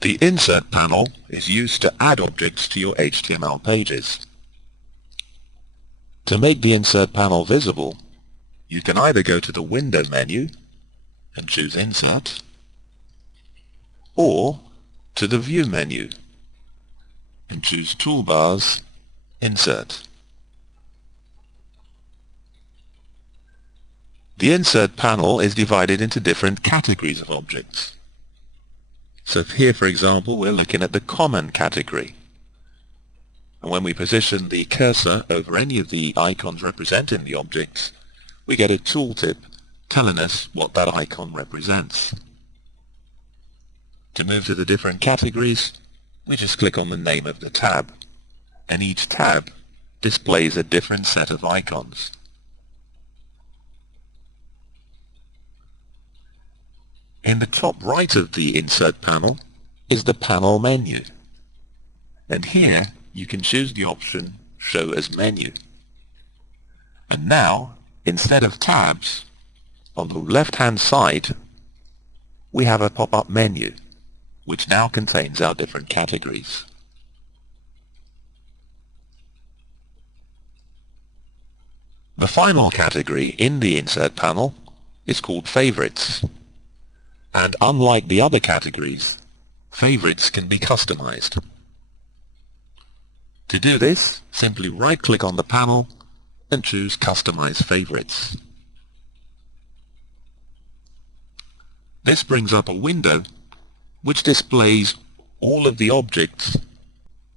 The Insert panel is used to add objects to your HTML pages. To make the Insert panel visible, you can either go to the Window menu and choose Insert, or to the View menu and choose Toolbars, Insert. The Insert panel is divided into different categories of objects. So here, for example, we're looking at the Common category. And when we position the cursor over any of the icons representing the objects, we get a tooltip telling us what that icon represents. To move to the different categories, we just click on the name of the tab, and each tab displays a different set of icons. In the top right of the Insert panel is the panel menu, and here you can choose the option Show as Menu. And now, instead of tabs, on the left-hand side we have a pop-up menu which now contains our different categories. The final category in the Insert panel is called Favorites. And unlike the other categories, favorites can be customized. To do this, simply right-click on the panel and choose Customize Favorites. This brings up a window which displays all of the objects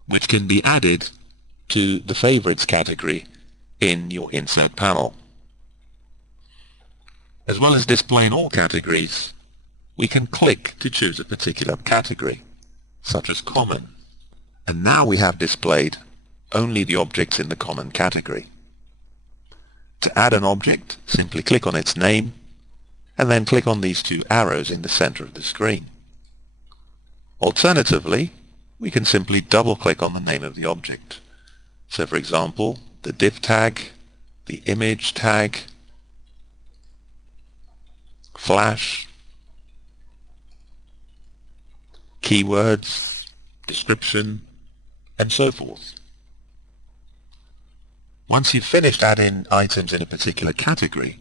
which can be added to the Favorites category in your Insert panel. As well as displaying all categories, we can click to choose a particular category, such as Common. And now we have displayed only the objects in the Common category. To add an object, simply click on its name, and then click on these two arrows in the center of the screen. Alternatively, we can simply double-click on the name of the object. So for example, the div tag, the image tag, flash, keywords, description, and so forth. Once you've finished adding items in a particular category,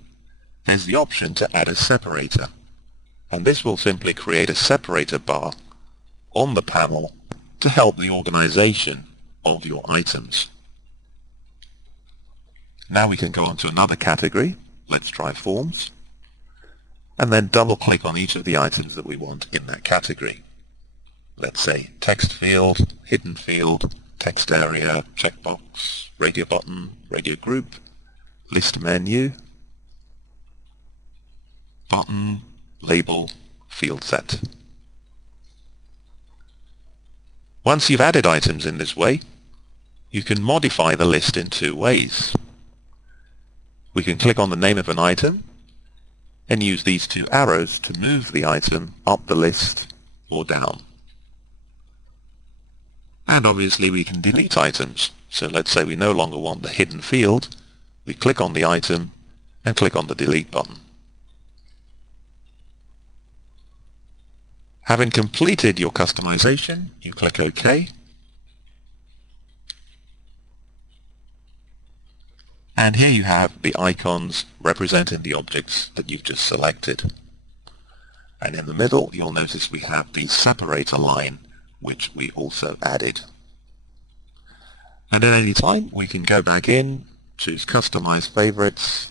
there's the option to add a separator, and this will simply create a separator bar on the panel to help the organization of your items. Now we can go on to another category. Let's try Forms, and then double-click on each of the items that we want in that category. Let's say text field, hidden field, text area, checkbox, radio button, radio group, list menu, button, label, field set. Once you've added items in this way, you can modify the list in two ways. We can click on the name of an item and use these two arrows to move the item up the list or down. And obviously we can delete items. So let's say we no longer want the hidden field. We click on the item and click on the delete button. Having completed your customization, you click OK. And here you have the icons representing the objects that you've just selected. And in the middle, you'll notice we have the separator line, which we also added. And at any time, we can go back in, choose Customize Favorites,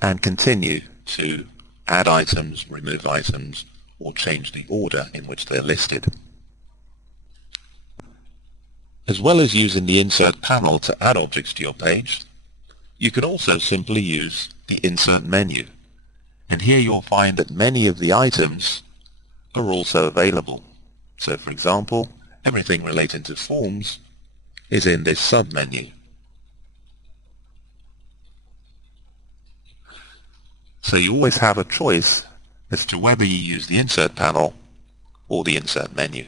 and continue to add items, remove items, or change the order in which they're listed. As well as using the Insert panel to add objects to your page, you can also simply use the Insert menu. And here you'll find that many of the items are also available. So for example, everything relating to forms is in this sub-menu. So you always have a choice as to whether you use the Insert panel or the Insert menu.